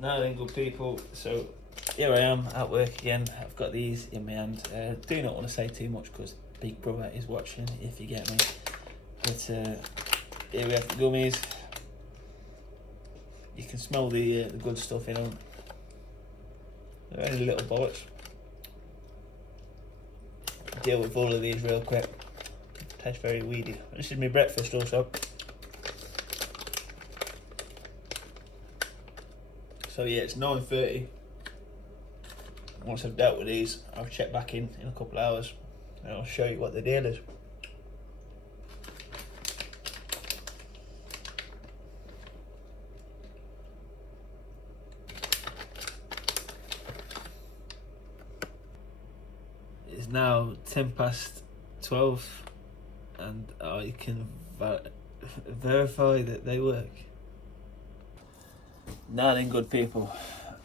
Now then, good people, so here I am at work again. I've got these in my hand. Do not want to say too much because Big Brother is watching, if you get me. But here we have the gummies. You can smell the good stuff in them. They're only little bullets. Deal with all of these real quick. Tastes very weedy. This is my breakfast also. So yeah, it's 9:30. Once I've dealt with these, I'll check back in a couple of hours and I'll show you what the deal is. It's now 12:10 and I can verify that they work. Now then, good people,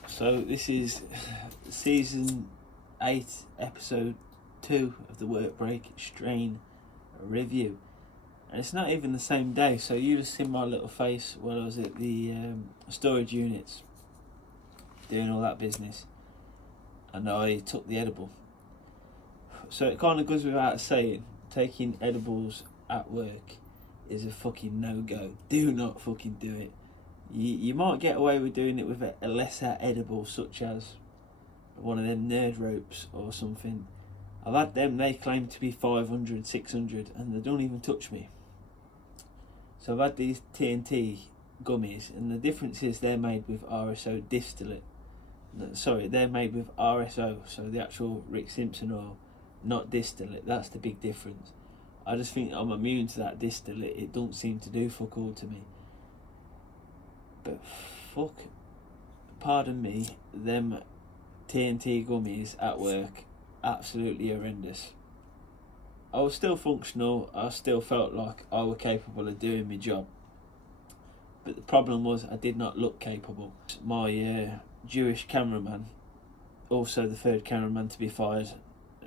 so this is season 8 episode 2 of the Work Break Strain review, and it's not even the same day, so you just seen my little face while I was at the storage units doing all that business and I took the edible. So it kind of goes without saying, taking edibles at work is a fucking no-go. Do not fucking do it. You might get away with doing it with a lesser edible, such as one of them nerd ropes or something. I've had them, they claim to be 500, 600, and they don't even touch me. So I've had these TNT gummies, and the difference is they're made with RSO distillate. Sorry, they're made with RSO, so the actual Rick Simpson oil, not distillate. That's the big difference. I just think I'm immune to that distillate. It don't seem to do fuck all to me. But fuck, pardon me, them TNT gummies at work, absolutely horrendous. I was still functional, I still felt like I was capable of doing my job. But the problem was I did not look capable. My Jewish cameraman, also the third cameraman to be fired,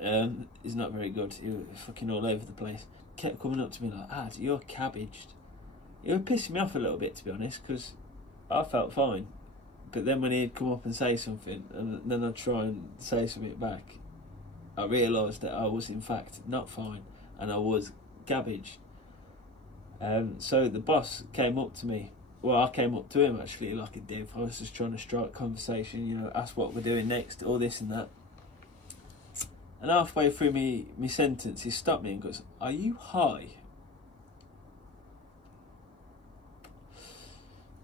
is not very good. He was fucking all over the place. Kept coming up to me like, "Ad, you're cabbaged." It was pissing me off a little bit, to be honest, because I felt fine. But then when he'd come up and say something, and then I'd try and say something back, I realised that I was in fact not fine, and I was cabbaged. So the boss came up to me. Well, I came up to him actually like a div. I was just trying to strike conversation, ask what we're doing next, all this and that. And halfway through me sentence, he stopped me and goes, "Are you high?"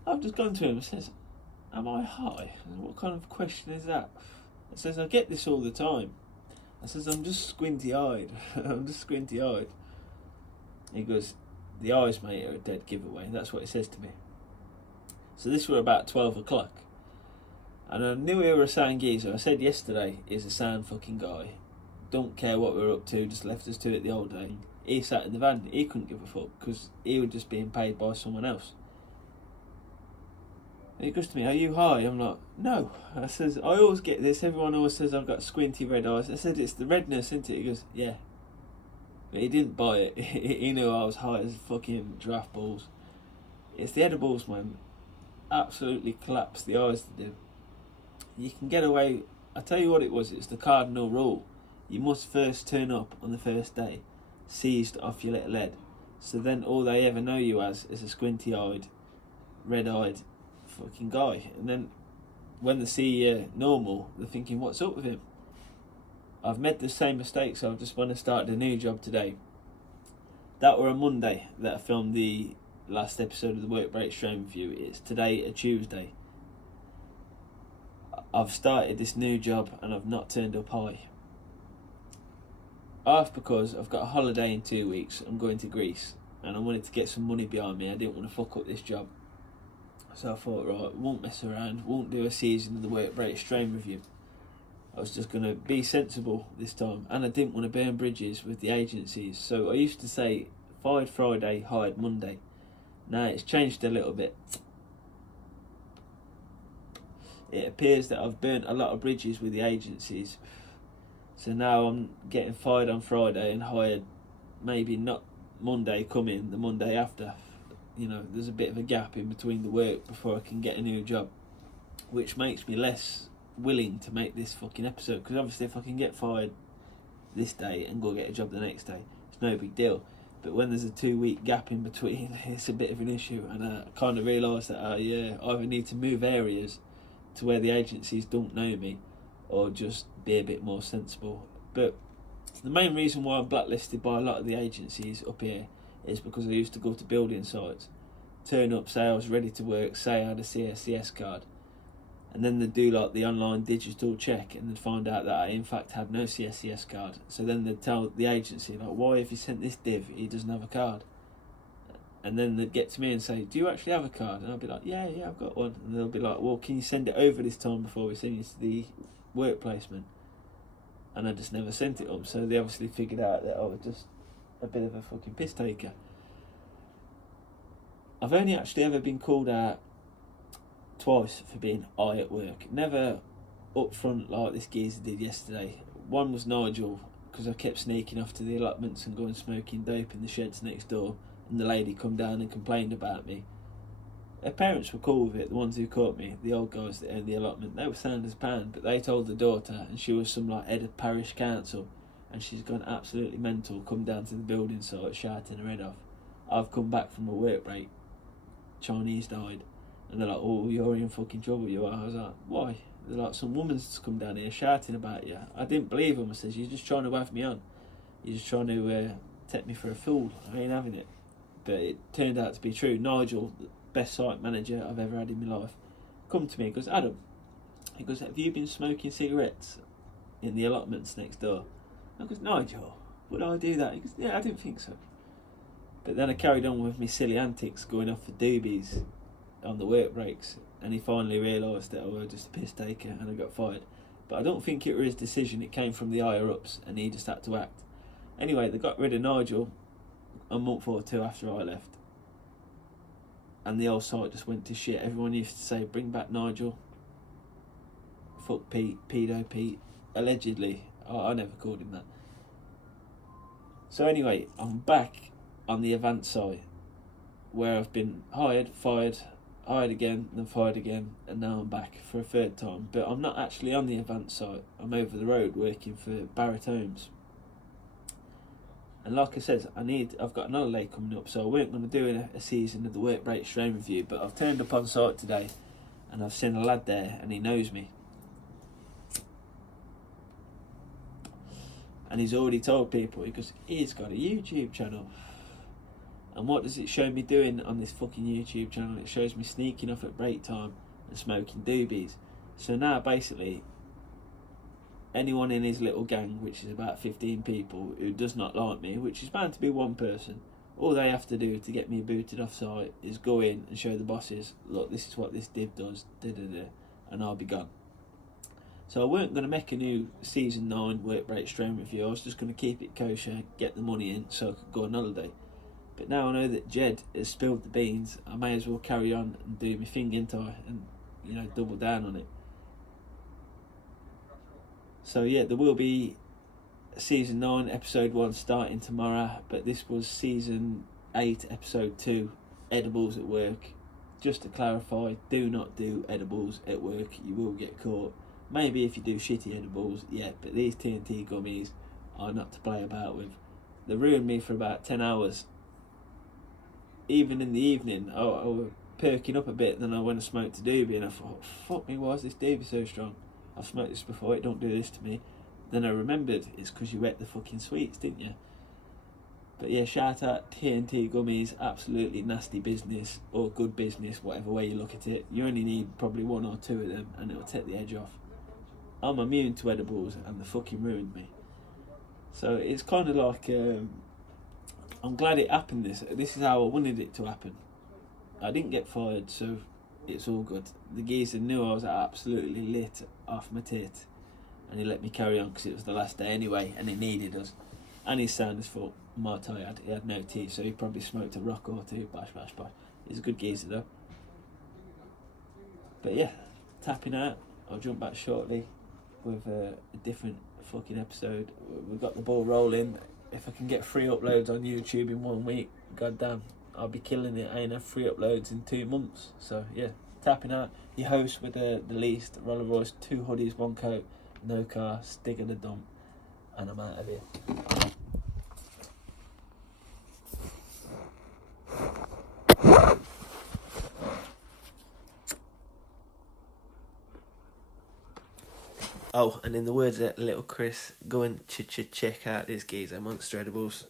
I've just gone to him and says, "Am I high?" What kind of question is that? I says, "I get this all the time." I says, "I'm just squinty-eyed." I'm just squinty-eyed. He goes, "The eyes, mate, are a dead giveaway." That's what he says to me. So this were about 12 o'clock. And I knew he was a sound geezer. I said yesterday, he's a sound fucking guy. Don't care what we're up to, just left us to it the old day. He sat in the van, he couldn't give a fuck, because he was just being paid by someone else. And he goes to me, "Are you high?" I'm like, "No." I says, "I always get this, everyone always says I've got squinty red eyes." I said, "It's the redness, isn't it?" He goes, "Yeah." But he didn't buy it. He knew I was high as fucking giraffe balls. It's the edibles, man. Absolutely collapse the eyes to do. You can get away. I tell you what it was, it's the cardinal rule. You must first turn up on the first day, seized off your little head. So then all they ever know you as is a squinty-eyed, red-eyed fucking guy. And then when they see you normal, they're thinking, "What's up with him?" I've made the same mistake, so I've just want to start a new job today. That were a Monday that I filmed the last episode of the Work Break Strain review. It's today, a Tuesday. I've started this new job and I've not turned up high. Half because I've got a holiday in 2 weeks. I'm going to Greece and I wanted to get some money behind me. I didn't want to fuck up this job. So I thought, right, won't mess around, won't do a season of the Work Break Strain review. I was just going to be sensible this time, and I didn't want to burn bridges with the agencies. So I used to say, fired Friday, hired Monday. Now it's changed a little bit. It appears that I've burnt a lot of bridges with the agencies. So now I'm getting fired on Friday and hired maybe not Monday coming, the Monday after. There's a bit of a gap in between the work before I can get a new job. which makes me less willing to make this fucking episode, because obviously if I can get fired this day and go get a job the next day, it's no big deal. But when there's a 2-week gap in between, it's a bit of an issue, and I kind of realised that I either need to move areas to where the agencies don't know me, or just be a bit more sensible. But the main reason why I'm blacklisted by a lot of the agencies up here is because I used to go to building sites, turn up, say I was ready to work, say I had a CSCS card, and then they'd do like the online digital check and they'd find out that I in fact had no CSCS card. So then they'd tell the agency, like, why have you sent this div, he doesn't have a card? And then they'd get to me and say, do you actually have a card? And I'd be like, yeah, I've got one. And they'll be like, well, can you send it over this time before we send you to the work placement? And I just never sent it up. So they obviously figured out that I was just a bit of a fucking piss taker. I've only actually ever been called out twice for being high at work. Never up front like this geezer did yesterday. One was Nigel, because I kept sneaking off to the allotments and going smoking dope in the sheds next door, and the lady come down and complained about me. Her parents were cool with it, the ones who caught me, the old guys that owned the allotment. They were sound as pan, but they told the daughter, and she was some like head of parish council, and she's gone absolutely mental, come down to the building site shouting her head off. I've come back from a work break, Chinese died, and they're like, oh, you're in fucking trouble, you are. I was like, why? They're like, some woman's come down here shouting about you. I didn't believe them. I says, you're just trying to have me on. You're just trying to take me for a fool. I ain't having it. But it turned out to be true. Nigel, the best site manager I've ever had in my life, come to me and goes, Adam, he goes, have you been smoking cigarettes in the allotments next door? I goes, Nigel, would I do that? He goes, yeah, I didn't think so. But then I carried on with my silly antics, going off for doobies on the work breaks, and he finally realised that I was just a piss taker and I got fired. But I don't think it was his decision, it came from the higher ups and he just had to act. Anyway, they got rid of Nigel a month or two after I left, and the whole site just went to shit. Everyone used to say, bring back Nigel, fuck Pete, pedo Pete, allegedly. I never called him that. So anyway, I'm back on the Avant site, where I've been hired, fired, hired again, then fired again, and now I'm back for a third time. But I'm not actually on the Avant site, I'm over the road working for Barrett Homes. And like I said, I've got another leg coming up, so I weren't going to do a season of the Work Break Strain Review, but I've turned up on site today, and I've seen a lad there, and he knows me. And he's already told people, he goes, he's got a YouTube channel. And what does it show me doing on this fucking YouTube channel? It shows me sneaking off at break time and smoking doobies. So now basically, anyone in his little gang, which is about 15 people, who does not like me, which is bound to be one person, all they have to do to get me booted off site is go in and show the bosses, look, this is what this div does, and I'll be gone. So I weren't going to make a new Season 9 Work Break Strain Review, I was just going to keep it kosher, get the money in so I could go on holiday. But now I know that Jed has spilled the beans, I may as well carry on and do my thing, ain't I? And, double down on it. So yeah, there will be Season 9, Episode 1 starting tomorrow, but this was Season 8, Episode 2, Edibles at Work. Just to clarify, do not do edibles at work, you will get caught. Maybe if you do shitty edibles, yeah, but these TNT gummies are not to play about with. They ruined me for about 10 hours. Even in the evening, I was perking up a bit, then I went and smoked a doobie, and I thought, fuck me, why is this doobie so strong? I've smoked this before, it don't do this to me. Then I remembered, it's because you ate the fucking sweets, didn't you? But yeah, shout out TNT gummies, absolutely nasty business, or good business, whatever way you look at it. You only need probably 1 or 2 of them, and it'll take the edge off. I'm immune to edibles, and they fucking ruined me. So it's kind of like, I'm glad it happened this is how I wanted it to happen. I didn't get fired, so it's all good. The geezer knew I was absolutely lit off my tit, and he let me carry on because it was the last day anyway, and he needed us. And his sound is full. My tie he had no teeth, so he probably smoked a rock or two. Bash, bash, bash. He's a good geezer though. But yeah, tapping out. I'll jump back shortly with a different fucking episode. We've got the ball rolling. If I can get 3 uploads on YouTube in 1 week, goddamn, I'll be killing it. I ain't have 3 uploads in 2 months. So yeah, tapping out. Your host with the least, Rolls Royce, 2 hoodies, 1 coat, no car, stick in the dump, and I'm out of here. Oh, and in the words of little Chris, go and check out this geezer, Monster Edibles.